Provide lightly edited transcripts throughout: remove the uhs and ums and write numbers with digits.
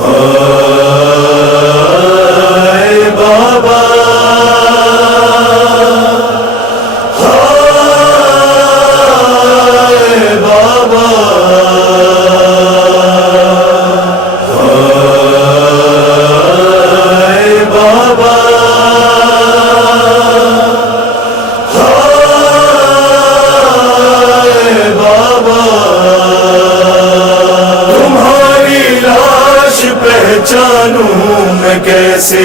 ہائے بابا ہائے بابا ہائے بابا ہائے بابا تمہاری لاش پہچانوں میں کیسے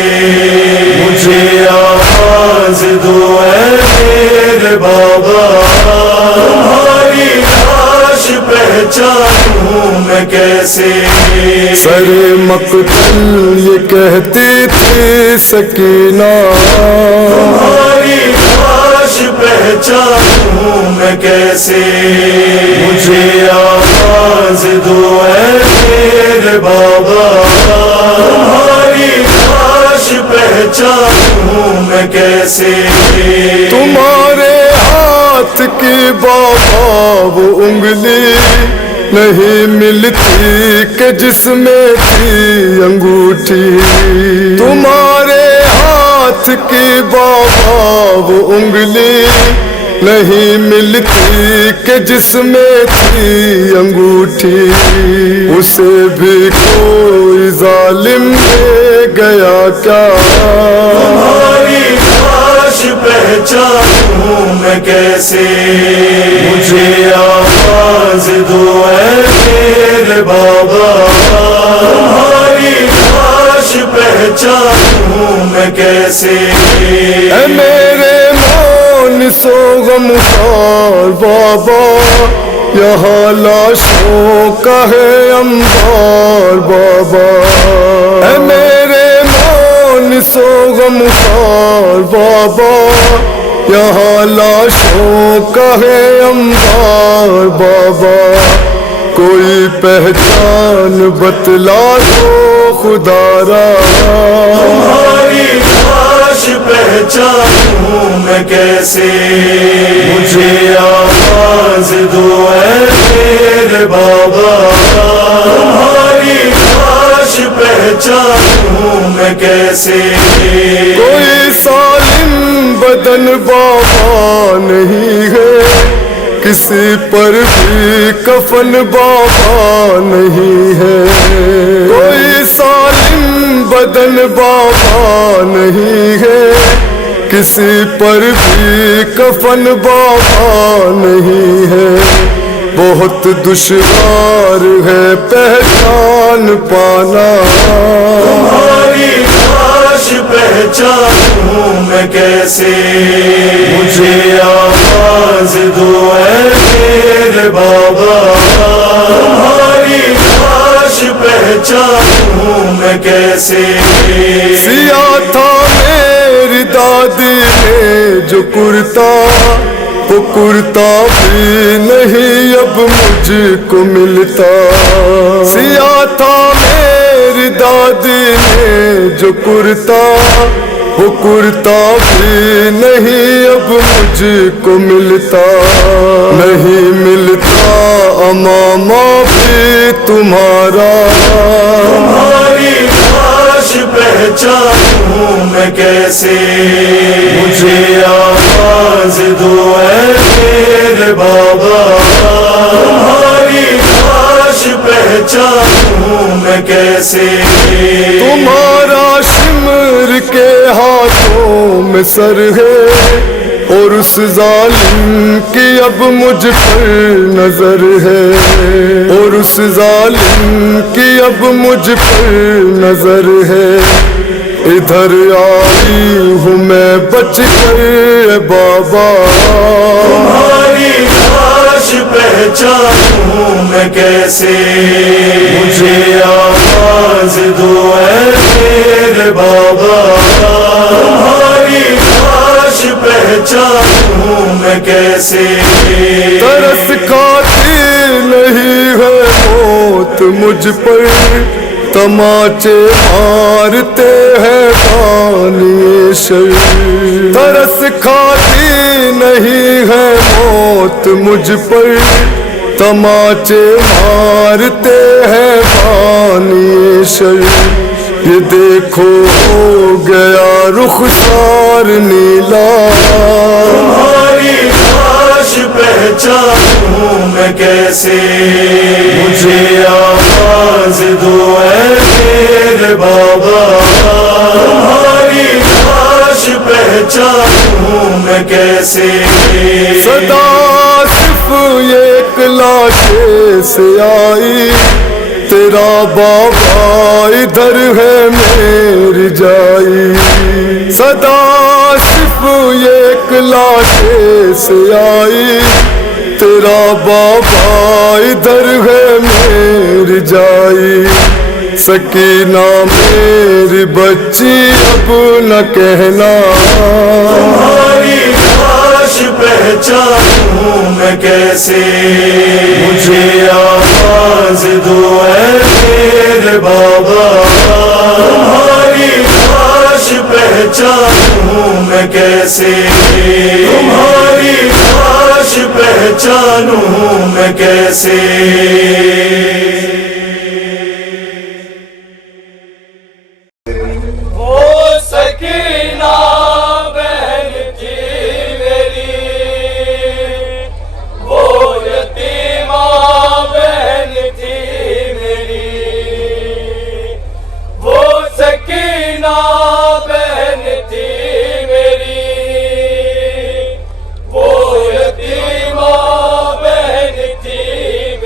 مجھے آواز دو اے میرے بابا تمہاری لاش پہچانوں میں کیسے سر مقتل یہ کہتی تھی سکینہ تمہاری لاش پہچانوں میں کیسے مجھے آواز دو اے میرے بابا تمہاری لاش پہچانوں میں کیسے تمہارے ہاتھ کی بابا وہ انگلی نہیں ملتی کہ جس میں تھی انگوٹھی تمہارے ہاتھ کی بابا وہ انگلی نہیں ملتی کہ جس میں تھی انگوٹھی اسے بھی کوئی ظالم لے گیا کیا تمہاری لاش پہچانوں میں کیسے مجھے آواز دو اے میرے بابا تمہاری لاش پہچانوں میں کیسے اے میرے سو غمخوار بابا یہاں لاشوں کا ہے انبار بابا اے میرے سو غمخوار بابا یہاں لاشوں کا ہے انبار بابا کوئی پہچان بتلا دو خدا را تمہاری لاش پہچانوں میں کیسے مجھے آواز دو اے میرے بابا تمہاری لاش پہچانوں میں کیسے کوئی سالم بدن بابا نہیں ہے کسی پر بھی کفن بابا نہیں ہے کوئی سالم بدن بابا نہیں ہے کسی پر بھی کفن بابا نہیں ہے بہت دشوار ہے پہچان پانا تمہاری لاش پہچانوں میں کیسے مجھے آواز دو اے میرے بابا تمہاری لاش پہچانوں میں کیسے سیاہ تھا میری دادی نے جو کرتا وہ کرتا بھی نہیں اب مجھ کو ملتا سیاہ تھا میری دادی نے جو کرتا وہ کرتا بھی نہیں اب مجھ کو ملتا نہیں ملتا امامہ بھی تمہارا تمہاری لاش پہچانوں میں کیسے مجھے آواز دو اے میرے بابا تمہاری لاش پہچانوں میں کیسے تمہارا شمر کے ہاتھوں میں سر ہے اور اس ظالم کی اب مجھ پر نظر ہے اور اس ظالم کی اب مجھ پر نظر ہے ادھر آئی ہوں میں بچ کر بابا تمہاری لاش پہچانوں میں کیسے مجھے آواز دو اے میرے بابا تمہاری لاش پہچانوں میں کیسے ترس کھاتی نہیں ہے موت مجھ پر تماچے مارتے ہیں بانی شر ترس کھاتی نہیں ہے موت مجھ پر تماچے مارتے ہیں بانی شر، یہ دیکھو ہو گیا رخسار نیلا، تمہاری لاش پہچانوں میں کیسے، مجھے آواز دو اے میرے بابا، تمہاری لاش پہچانوں میں کیسے، صدا صرف ایک لاشے سے آئی، تیرا بابا ادھر ہے میری جائی، صدا صرف ایک لاشے سے آئی، تیرا بابا ادھر ہے میری جائی، سکینہ میری بچی اب نہ کہنا، تمہاری لاش پہچانوں میں کیسے، مجھے آواز دو اے میرے بابا، تمہاری لاش پہچانوں میں کیسے، تمہاری لاش پہچانوں میں کیسے،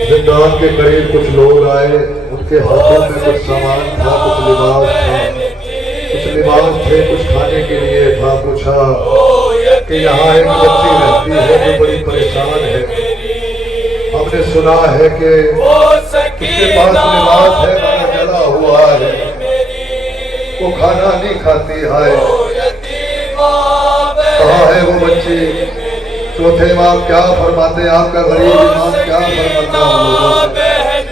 زندان کے قریب کچھ لوگ آئے، ان کے ہاتھوں میں کچھ سامان تھا، کچھ لباس تھے، کچھ کھانے کے لیے تھا، پوچھا کہ یہاں ایک بچی رہتی ہے جو بڑی پریشان ہے، ہم نے سنا ہے کہ اس کے پاس لباس ہے مگر جلا ہوا ہے، وہ کھانا نہیں کھاتی ہے، کہاں ہے وہ بچی؟ چوتھے امام کیا فرماتے ہیں، آپ کا غریب امام کیا فرماتا ہے؟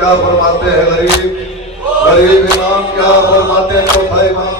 کیا فرماتے ہیں غریب امام کیا فرماتے ہیں چوتھا امام؟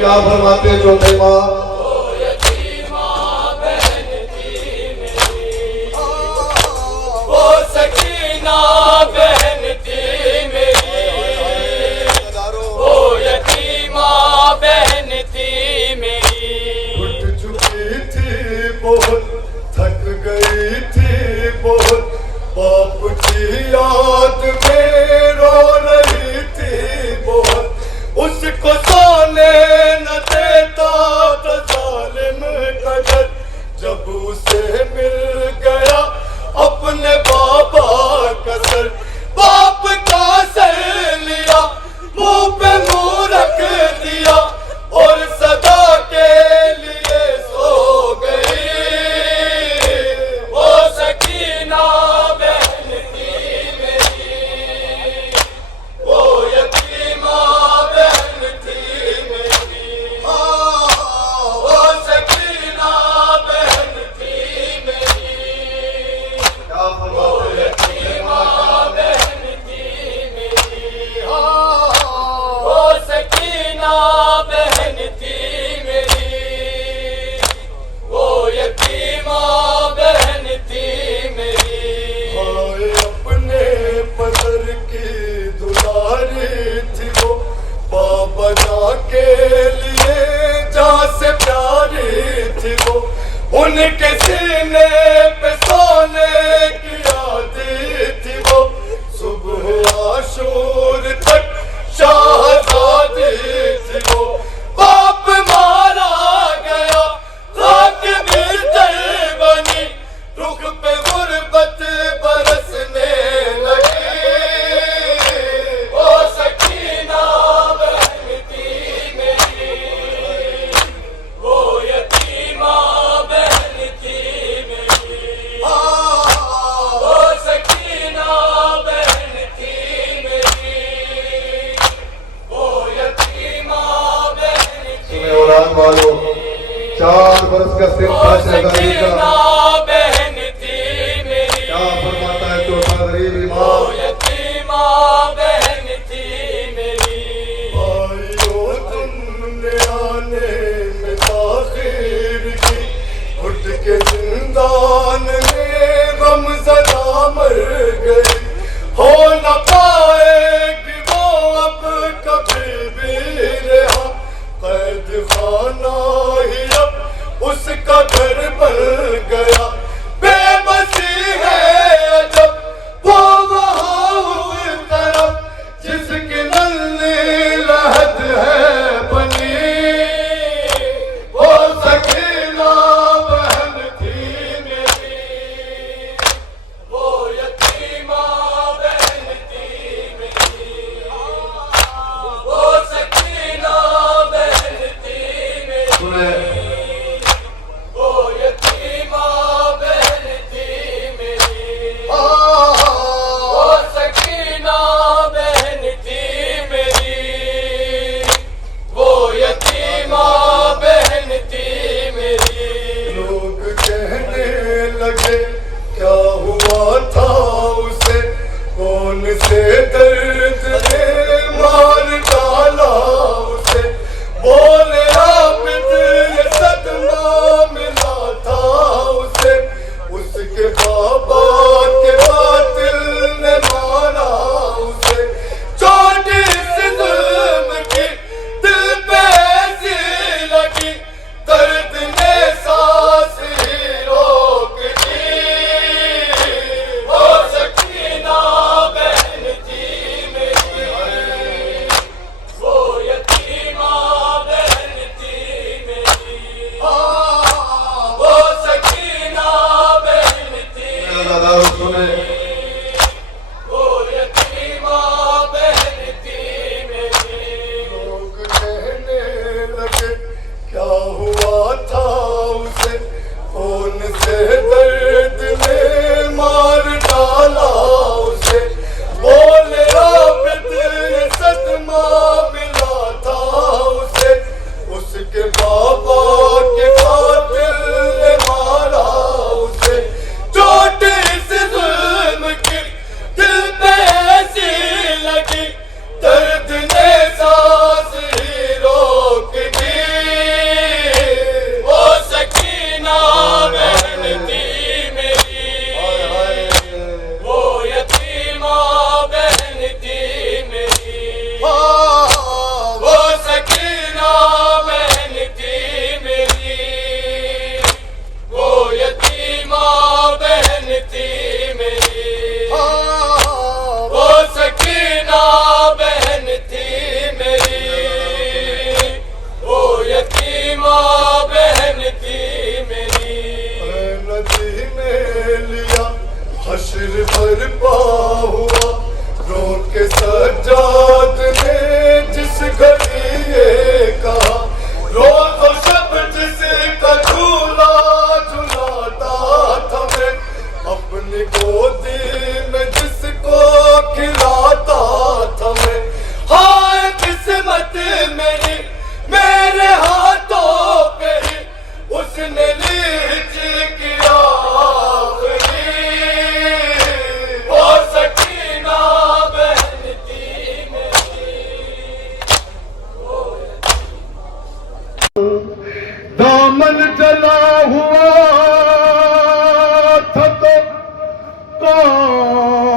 کیا فرماتے ہیں چوتھے امام؟ وہ منہ پہ منہ رکھ دیا اور صدا کے لیے سو گئی. وہ سکینہ بہن تھی میری، وہ یتیمہ بہن تھی میری. وہ سکینہ بہن تھی میری، وہ یتیمہ بہن تھی میری. وہ سکینہ بہن تھی میری، وہ یتیمہ بہن تھی میری. ہائے اپنے پدر کی دلاری تھی وہ، بابا جان کے لیے جان سے پیاری تھی وہ. ان کے سینے پہ سونے کی عادی تھی وہ، صبح عاشور تک شہزادی تھی وہ. باپ مارا گیا خاک بستر بنی، رخ پہ غربت برسنے لگی. وہ سکینہ بہن تھی میری، وہ یتیمہ بہن تھی میری. وہ سکینہ بہن تھی میری، وہ یتیمہ بہن تھی. سنیں اولاد والو، 4 برس کا سن تھا شہزادی کا. بہن تھی میری، کیا فرماتا ہے چھوٹا غریب امام؟ یتیمہ بہن تھی میری. بھائیو تم نے آنے میں تاخیر کی، اٹھ کے زندان میں غم زدہ مر گئی. ہو نہ پائے کہ وہ اب کبھی بھی رہا، قید خانہ ہی اب اس کا گھر بن گیا. بے بسی ہے عجب وہ وہاں اس طرف جس کی ننھی لحد ہے بنی. وہ سکینہ بہن تھی میری، وہ یتیمہ بہن تھی میری. وہ سکینہ بہن تھی میری، سنیں وہ یتیمہ بہن تھی میری. وہ سکینہ بہن تھی میری، وہ یتیمہ بہن تھی میری. لوگ کہنے لگے کیا ہوا تھا اسے، کون سے درد نے مار ڈالا اسے. بولے عابد یہ صدمہ ملا تھا اسے، اس کے بابا کے قاتل نے مارا اسے. چوٹ اس ظلم کی دل پہ ایسی لگی، درد نے سانس ہی روک دی. وہ سکینہ بہن تھی میری، وہ یتیمہ بہن تھی میری. وہ سکینہ بہن تھی دادا سنیں وہ یتیمہ بہن تھی میری. لوگ کہنے لگے کیا ہوا تھا اسے، کون سے درد نے مار ڈالا اسے. بولے عابد یہ صدمہ ملا تھا اسے، اس کے بابا کے قاتل نے مارا اسے. چوٹ اس ظلم کی دل پہ ایسی لگی، درد نے سانس ہی روک دی. وہ سکینہ بہن تھی میری، وہ یتیمہ بہن تھی میری. وہ سکینہ بہن تھی میری، وہ یتیمہ بہن تھی میری. وہ سکینہ بہن تھی میری، وہ یتیمہ بہن تھی میری. ندی میں لیا حشر برپا ہوا، رو کے سجاد نے دامن جلا ہوا تھا تو کانوں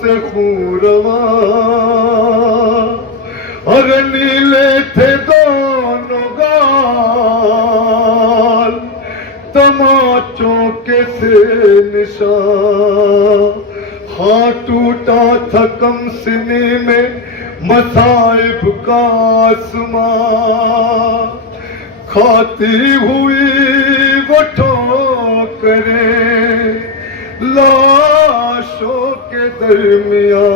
سے خون رواں اور نیلے تھے دونوں گال تماچوں کے سے نشان ہاں ٹوٹا تھا کم سنی میں مصائب کا آسمان کھاتی ہوئی وہ ٹھوکریں لاشوں کے درمیان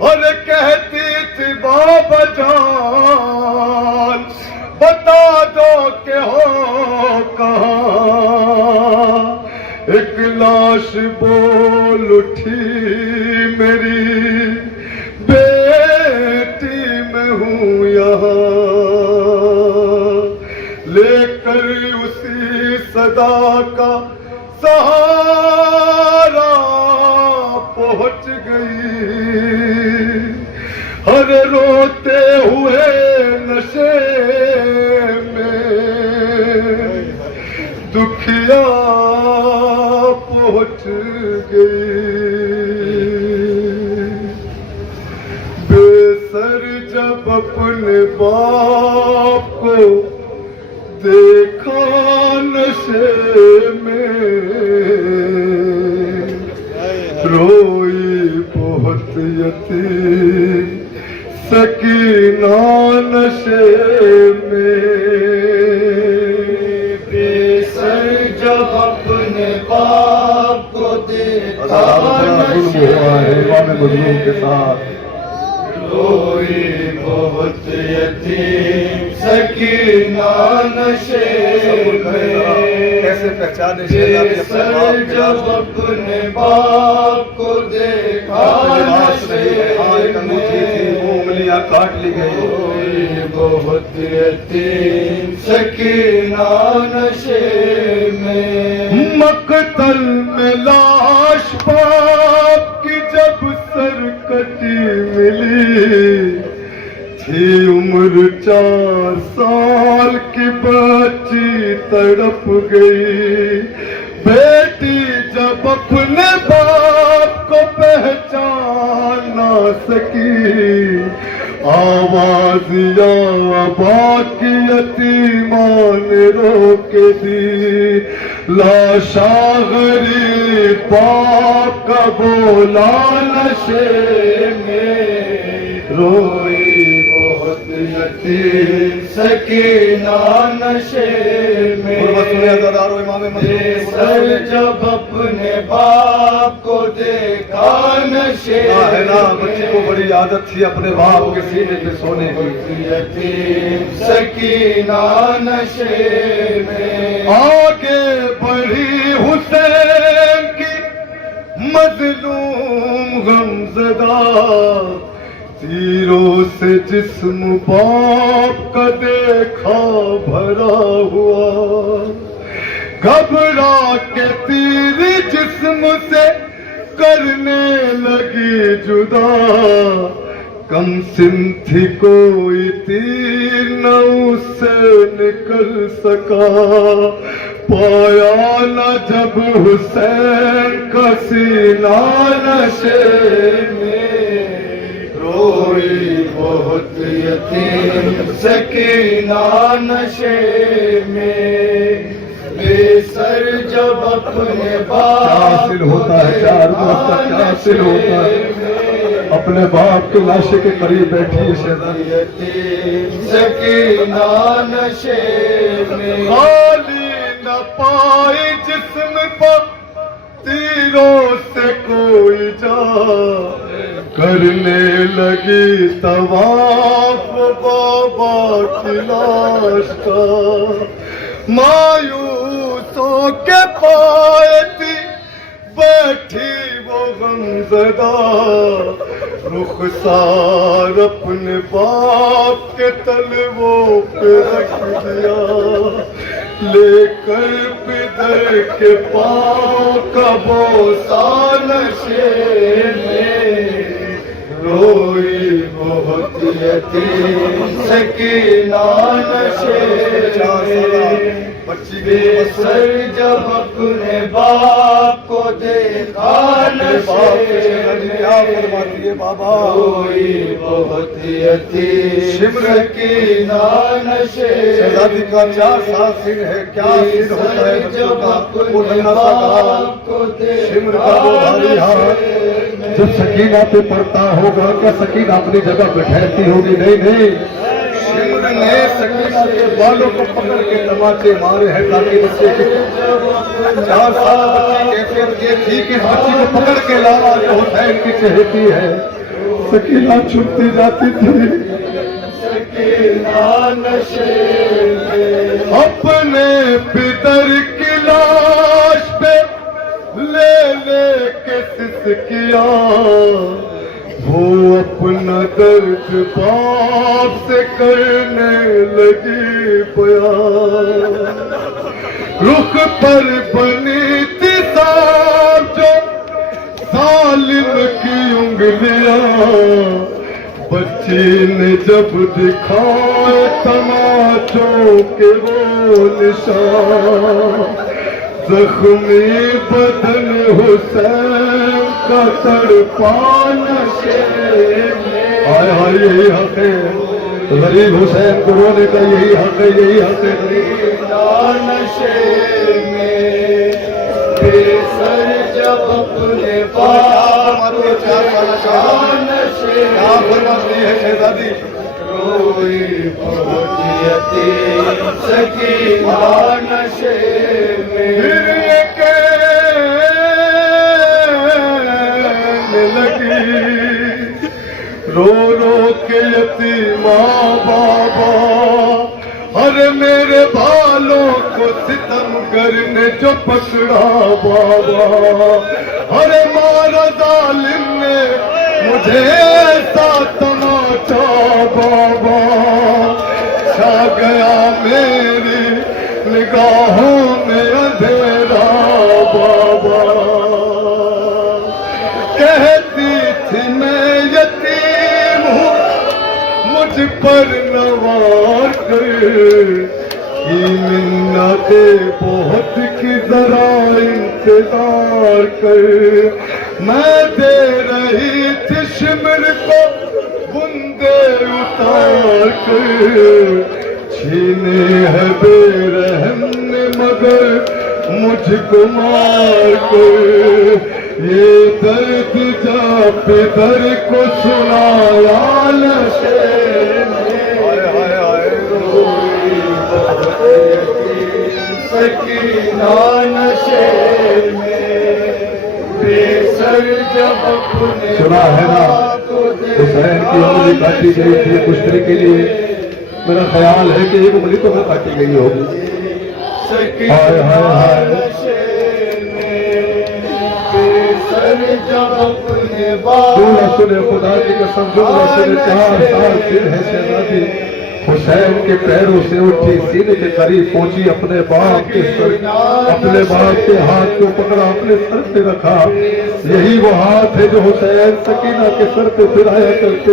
اور کہتی تھی بابا جان بتا دو کہ ہو کہاں ایک لاش بول اٹھی میری بیٹی میں ہوں یہاں لے کر اسی صدا کا سہارا پہنچ گئی ہر روتے ہوئے نشے میں دکھیا پہنچ گئی بے سر جب اپنے باپ کو دیکھا نشے میں روئی بہت یتیم سکینہ نشے میں بے سر جب اپنے باپ کو دیکھا نشے امام مظلوم کے ساتھ روئی بہت یتیم سکینہ نشے میں کیسے پہچانے سر جب اپنے باپ کو دیکھا نشے میں انگلیاں کاٹ لی گئی روئی بہت یتیم سکینہ نشے میں مقتل میں لاش باپ کی جب سر کٹی ملی تھی عمر 4 سال کی بچی تڑپ گئی بیٹی جب اپنے باپ کو پہچان نہ سکی آواز یا ابا کی یتیمان نے روک دی لاشا غریب باپ کا بولا نشے میں روئی بہت یتیم سکینہ نشے میں سر جب اپنے باپ کو دیکھا نشے میں بچے کو بڑی عادت تھی اپنے باپ کے سینے پہ سونے کی یتیم سکینہ نشے میں آگے بڑھی حسین کی مظلوم غمزدہ تیروں سے جسم باپ کا دیکھا بھرا ہوا گھبرا کے تیر جسم سے کرنے لگی جدا کم سن تھی کوئی تیر نہ اس سے نکل سکا پایا نہ جب حسین کا سینہ نشے میں روئی بہت یتیم سکینہ نشے میں بے سر جب اپنے باپ ہوتا ہے کیا حاصل ہوتا ہے اپنے باپ کے لاشے کے قریب بیٹھی یتیم سکینہ نشے میں خالی نہ پائی جسم پر تیروں سے کوئی جا کرنے لگی طواف بابا کی لاش کا مایوس ہو کے پائے تھی بیٹھی وہ غمزدہ رخسار اپنے باپ کے تلووں پہ رکھ دیا لے کر پدر کے پاؤں کا بوسہ نشے میں روئی بہت یتیم سکینہ نشے میں بے سر جب اپنے باپ کو دیکھا نشے میں روئی بہت یتیم سکینہ نشے شہزادی کا 4 سال سن ہے، کیا سن ہوتا ہے جب اپنے باپ کو دیکھا جب سکینہ پہ پڑتا ہوگا کیا سکینہ اپنی جگہ پہ ٹھہرتی ہوگی؟ نہیں، شمر نے سکینہ کے بالوں کو پکڑ کے تماچے مارے ہیں تاکہ بچے کی 4 سال بچی کیفیت یہ تھی کہ بچی کو پکڑ کے لالا جو حسین کی چہتی ہے، سکینہ چھپتی جاتی تھی سکینہ نشے میں اپنے پدر کی لاش پہ لے کے سسکیا، وہ اپنا درد باپ سے کرنے لگی بیان، رخ پر بنی تھی صاحب جو ظالم کی انگلیاں، بچی نے جب دکھائے تماچوں کے وہ نشان، زخمی بدن حسین کا تڑپا نشے میں، ہائے ہائے یہی حق ہے غریب حسین کو رونے کا، یہی حق ہے، یہی حق ہے غریب نشے میں بے سر جب اپنے باپ کو دیکھا نشے میں شہزادی روئی بہت یتیم سکینہ نشے میں پھر یہ کہنے لگی رو رو کے یتیماں بابا، ارے میرے بالوں کو ستمگر نے جو پکڑا بابا، ارے مارا ظالم نے مجھے ایسا تماچا بابا، چھا گیا میری نگاہوں میں اندھیرا بابا، کہتی تھی میں یتیم ہوں مجھ پر نوار کر، کی منت بہت کی ذرا انتظار کر، میں دے رہی تھی شمر کو بندے اتار کر، چھینے ہے بے رحم نے مگر مجھ کو مار کر، یہ درد جا پدر کو سنایا نشے میں، سکینہ نشے میں بے سر جب اپنے سنا ہے نا حسین کی انگلی کاٹی گئی تھی مشتری کے لیے، میرا خیال ہے کہ ایک انگلی تو میں کاٹی گئی ہوگی، سکینہ نشے میں بے سر جب اپنے باپ جو نہ سنے خدا کی قسم، جو نہ سنے 4 سال پھر ہے شہزادی حسین کے پیروں سے اٹھی، سینے کے قریب پہنچی، اپنے باپ کے سر، اپنے باپ کے ہاتھ کو پکڑا، اپنے سر پہ رکھا، یہی وہ ہاتھ ہے جو حسین سکینہ کے سر پہ پھرایا کرتے،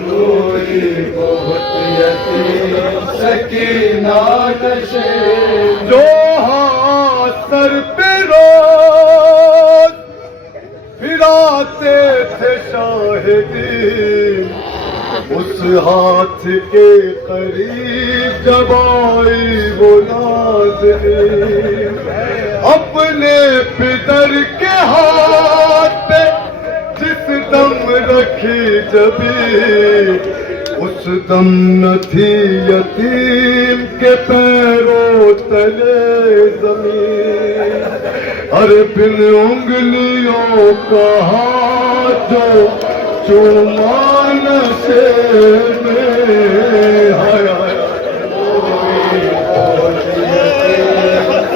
روئی بہت یتیم سکینہ نشے جو ہاتھ سر پہ روز پھراتے تھے شاہدی، اس ہاتھ کے قریب جب آئی وہ نازنی، اپنے پدر کے ہاتھ پہ جس دم رکھی جبی، اس دم نہ تھی یتیم کے پیروں تلے زمین، ارے بن انگلیوں کا ہاتھ جو چوما نشے میں، ہائے ہائے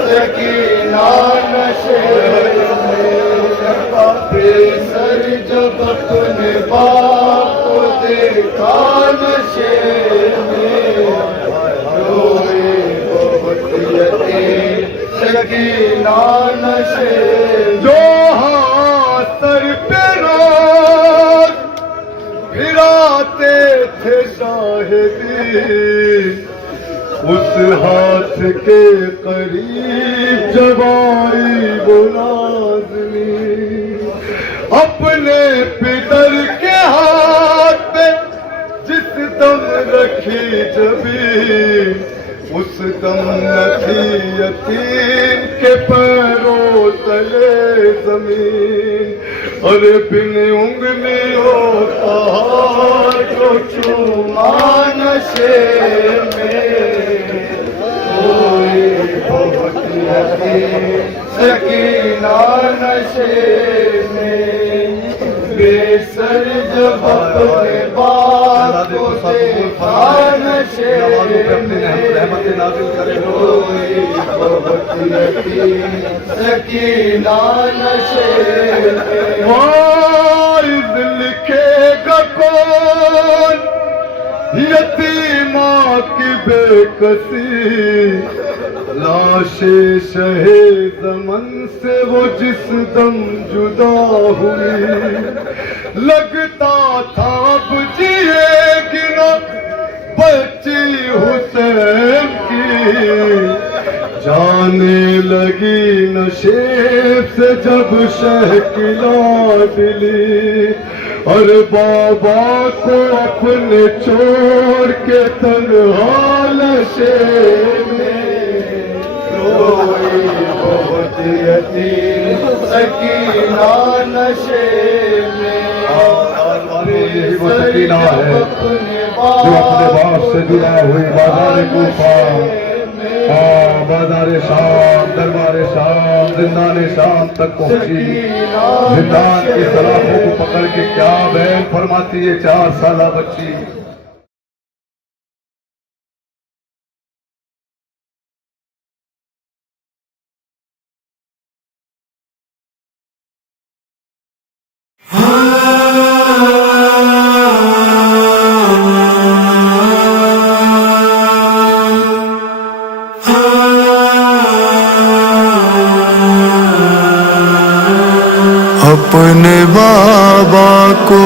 سکینہ نشے میں بے سر جب اپنے باپ کو دیکھا نشے میں روئی بہت یتیم سکینہ نشے جو ہاتھ مجاہدین اس ہاتھ کے قریب جب آئی وہ نازنین اپنے پدر کے ہاتھ میں جس دم رکھی جبین اس دم نہ تھی یتیم کے پیروں تلے زمین اور بن انگلیوں کا جو چوما نشے میں کوئی بہت یتیم سکینہ نشے میں بے سر جب اپنے باپ کو دیکھا نشے میں کوئی بہت یتیم سکینہ نشے میں وائز لکھے گا کون یتیماں کی بے کسی لاش شہ زمن سے وہ جس دم جدا ہوئی لگتا تھا اب جیے گی نہ بچی حسین کی جانے لگی نشیب سے جب شہکلا دلی اور بابا کو اپنے چھوڑ کے تنہا نشے میں روئی بہت یتیم سکینہ نشے میں یہی وہ سکینہ ہے جو اپنے باپ سے جڑا ہوئی بازار کوفہ بازار شام دربار شام زندان شام تک پہنچی زندان کی سلاخوں کو پکڑ کے کیا بہن فرماتی ہے 4 سالہ بچی اپنے بابا کو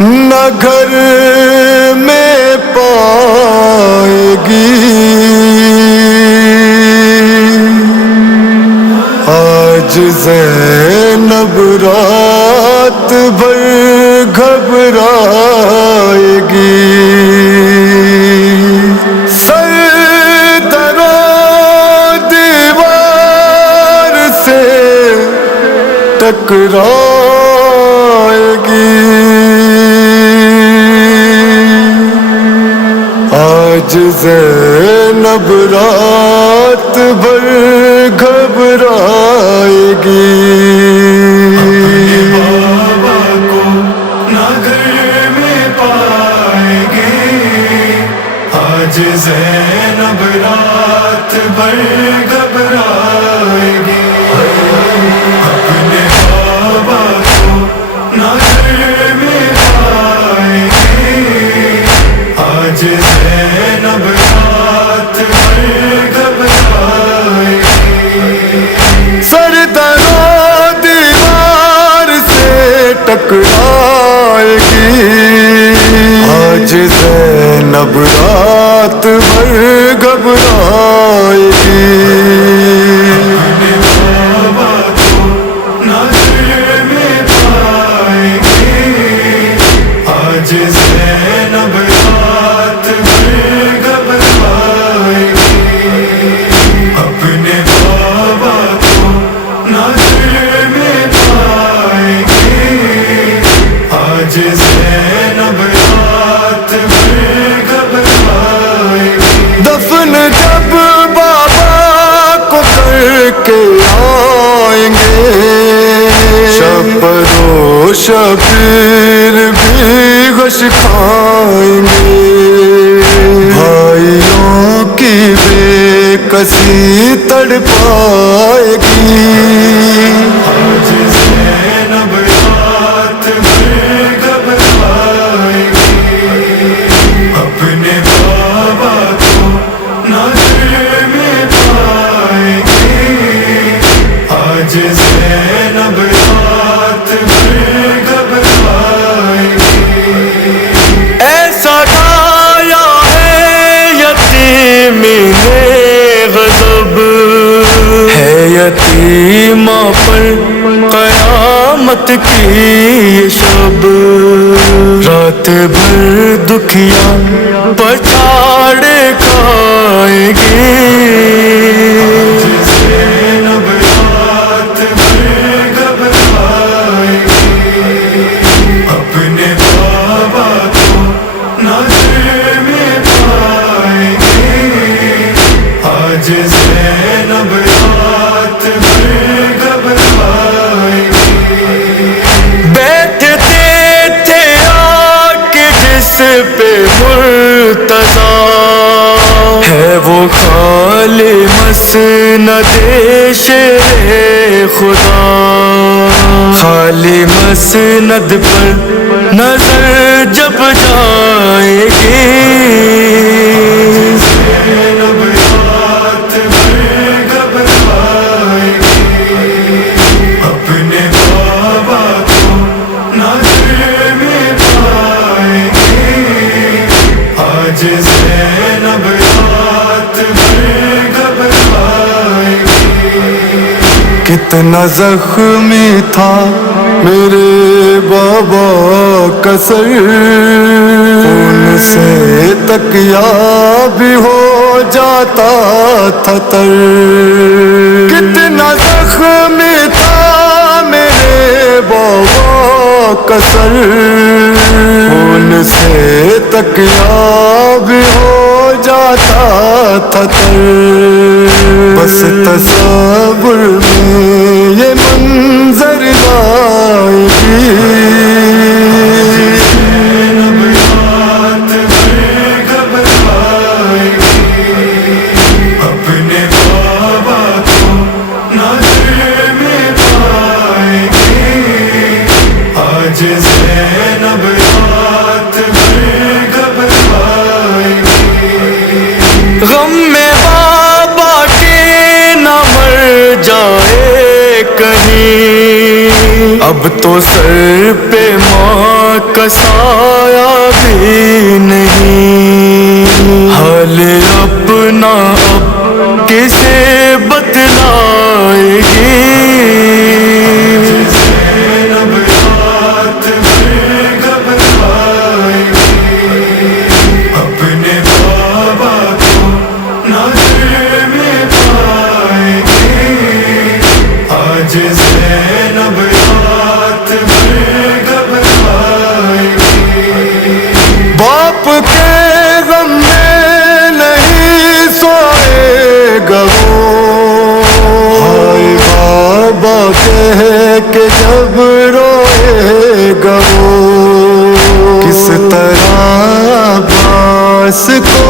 نہ گھر میں پائے گی آج زینب رات بھر گھبرائے گی ٹکرائے گی آج زینب رات بھر گھبرائے گی بابا کو نہ گھر میں پائے گی آج زینب رات بھر گھبرائے گی اپنے بابا کو نہ گھر میں پائے گی آج زینب رات بھر گھبرائے گی سر درا دیوار سے ٹکرائے گی آج زینب رات بھر گھبرائے گی دفن جب بابا کو کر کے آئیں گے شب و شبیر بھی غش کھائیں گے بھائیوں کی بے کسی تڑپائے گی آج زینب رات بھر گھبرائے گی اپنے بابا کو نہ گھر میں پائے گی آج زینب رات بھر گھبرائے گی رات کی یہ شب رات بھر دکھیا پچھاڑے کھائیں گے زینب رات بھر گھبرائیں گے اپنے بابا کو نظر میں پائیں گے آج زینب رات بھر گھبرائیں گے بیٹھتے تھے آ کے جس پہ مرتضیٰ ہے وہ خالی مسند شیر خدا خالی مسند پر نظر جب جائے گی زینب رات بھر گھبرائیں گے اپنے بابا کو نظر میں پائیں گے آج زینب رات بھر گھبرائیں گے کتنا زخمی تھا میرے بابا کا سر خون سے تکیا بھی ہو جاتا تھا تر کتنا زخمی تھا میرے بابا کا سر خون سے تکیا بھی ہو جاتا تھا تر بس تصور میں یہ منظر لائے گی زینب رات بھر گھبرائیں گے اپنے بابا کو نظر میں پائیں گے آج زینب رات بھر گھبرائیں گے غم میں بابا کے نہ مر جائے کہیں اب تو سر پہ ماں کا سایہ بھی نہیں حال اپنا اب کسے بتلائے گی زینب رات بھر گھبرائیں گے اپنے بابا کو نظر میں پائیں گے آج زینب رات بھر گھبرائیں گے باپ کے غم میں نہیں سوئے گا وہ ہائے بابا کہہ کے جب روئے گا وہ کس طرح باس کو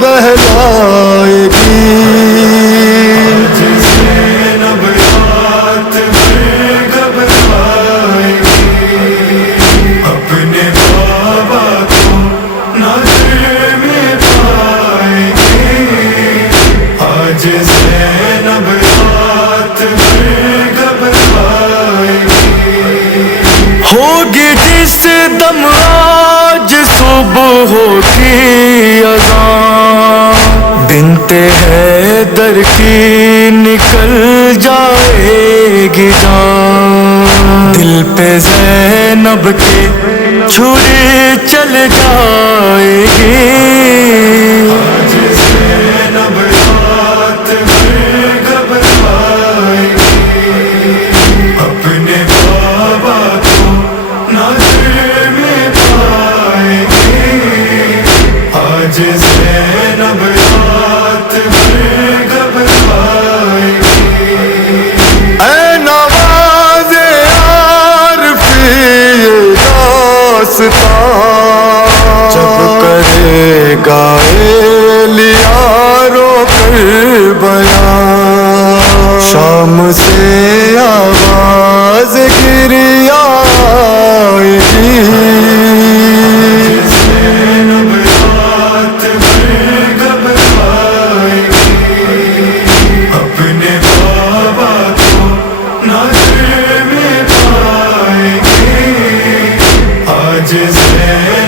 بہلائے گی زینب رات بھر گھبرائیں گے اپنے بابا کو نظر میں پائیں گے آج زینب رات بھر گھبرائیں گے ہوگی جس دم آج صبح ہوگی اذان بنت حیدر کی نکل جائے گی جان دل پہ زینب کے چھری چل جائے گی آج زینب رات بھر گھبرائیں گے اپنے بابا کو نظر میں پائیں گے آج زینب رات بھر گھبرائیں گے اے نواز عارفی یہ داستان جب کرے گا لیا رو کر بیان شام سے آواز گریا آئے گی زینب رات بھر گھبرائیں گے اپنے بابا کو نظر میں پائیں گے آج زینب